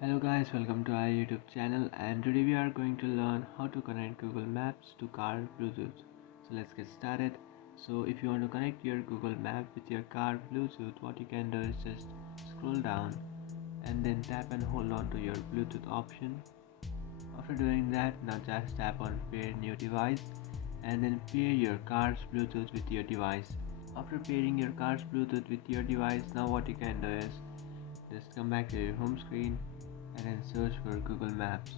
Hello guys, welcome to our YouTube channel, and today we are going to learn how to connect Google Maps to car Bluetooth. So let's get started. So if you want to connect your Google Map with your car Bluetooth, what you can do is just scroll down and then tap and hold on to your Bluetooth option. After doing that, now just tap on pair new device and then pair your car's Bluetooth with your device. After pairing your car's Bluetooth with your device, now what you can do is just come back to your home screen and then search for Google Maps.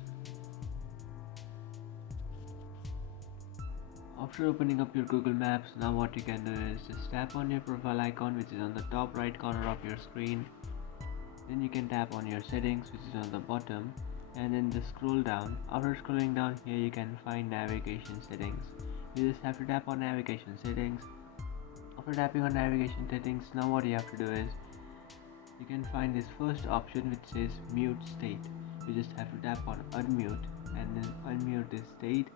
After opening up your Google Maps, now what you can do is just tap on your profile icon, which is on the top right corner of your screen. Then you can tap on your settings, which is on the bottom, and then just scroll down. After scrolling down here, you can find navigation settings. You just have to tap on navigation settings. After tapping on navigation settings, now what you have to do is you can find this first option which says mute state. You just have to tap on unmute and then unmute this state,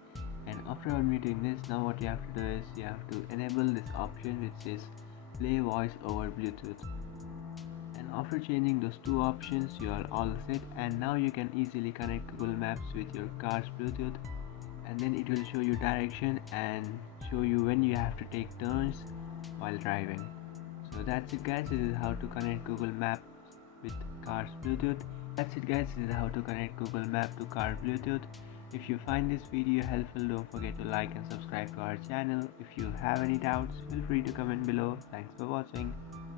and after unmuting this, now what you have to do is you have to enable this option which says play voice over Bluetooth. And after changing those two options, you are all set, and now you can easily connect Google Maps with your car's Bluetooth, and then it will show you direction and show you when you have to take turns while driving. So that's it guys, this is how to connect Google Maps with car's Bluetooth. That's it guys, this is how to connect Google Map to car Bluetooth. If you find this video helpful, don't forget to like and subscribe to our channel. If you have any doubts, feel free to comment below. Thanks for watching.